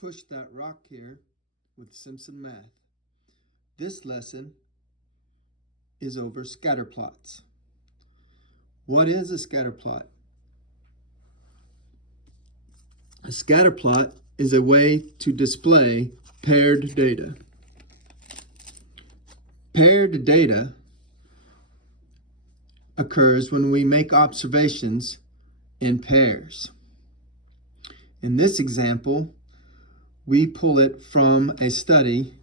push that rock here with Simpson Math. This lesson is over scatter plots. What is a scatter plot? A scatter plot is a way to display paired data. Paired data occurs when we make observations in pairs. In this example, we pull it from a study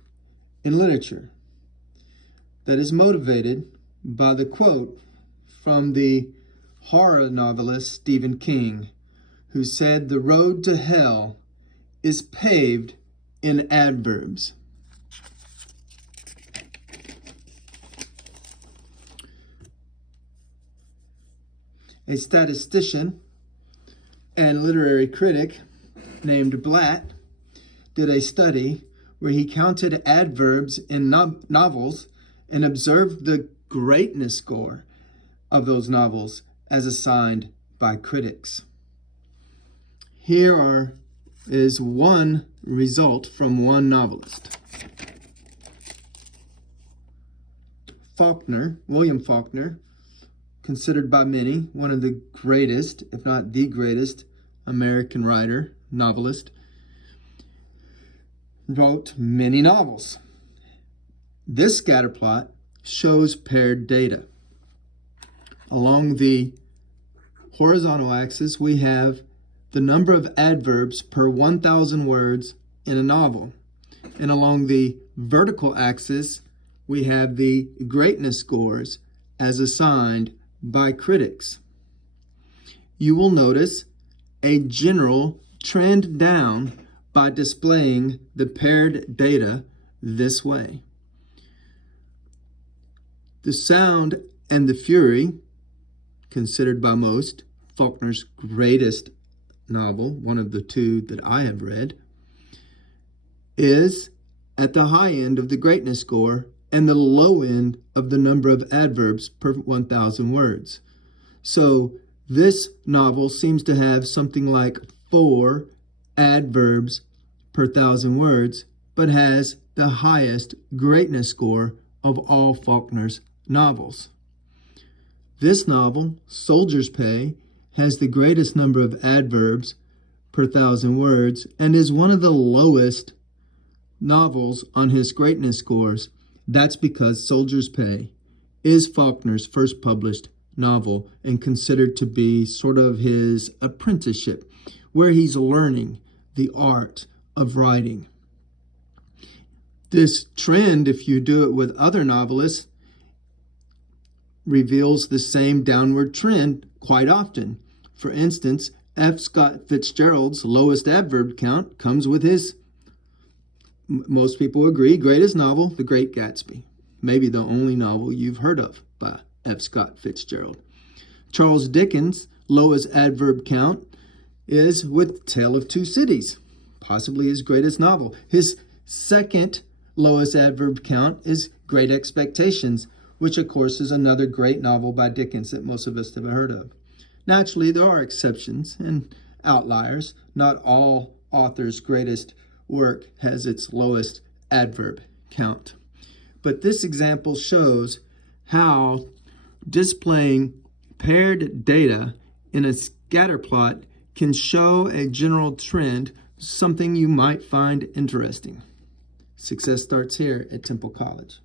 in literature that is motivated by the quote from the horror novelist Stephen King, who said, "The road to hell is paved in adverbs." A statistician and literary critic named Blatt did a study where he counted adverbs in novels and observed the greatness score of those novels as assigned by critics. Here is one result from one novelist. William Faulkner, considered by many one of the greatest, if not the greatest, American writer, novelist, wrote many novels. This scatter plot shows paired data. Along the horizontal axis, we have the number of adverbs per 1,000 words in a novel. And along the vertical axis, we have the greatness scores as assigned by critics. You will notice a general trend down by displaying the paired data this way. The Sound and the Fury, considered by most Faulkner's greatest novel, one of the two that I have read, is at the high end of the greatness score and the low end of the number of adverbs per 1,000 words. So this novel seems to have something like 4 adverbs per 1,000 words, but has the highest greatness score of all Faulkner's novels. This novel, Soldier's Pay, has the greatest number of adverbs per 1,000 words and is one of the lowest novels on his greatness scores. That's because Soldier's Pay is Faulkner's first published novel and considered to be sort of his apprenticeship, where he's learning the art of writing. This trend, if you do it with other novelists, reveals the same downward trend quite often. For instance, F. Scott Fitzgerald's lowest adverb count comes with his, most people agree, greatest novel, The Great Gatsby. Maybe the only novel you've heard of by F. Scott Fitzgerald. Charles Dickens' lowest adverb count is with Tale of Two Cities, possibly his greatest novel. His second lowest adverb count is Great Expectations, which of course is another great novel by Dickens that most of us have heard of. Naturally, there are exceptions and outliers. Not all authors' greatest work has its lowest adverb count. But this example shows how displaying paired data in a scatter plot can show a general trend, something you might find interesting. Success starts here at Temple College.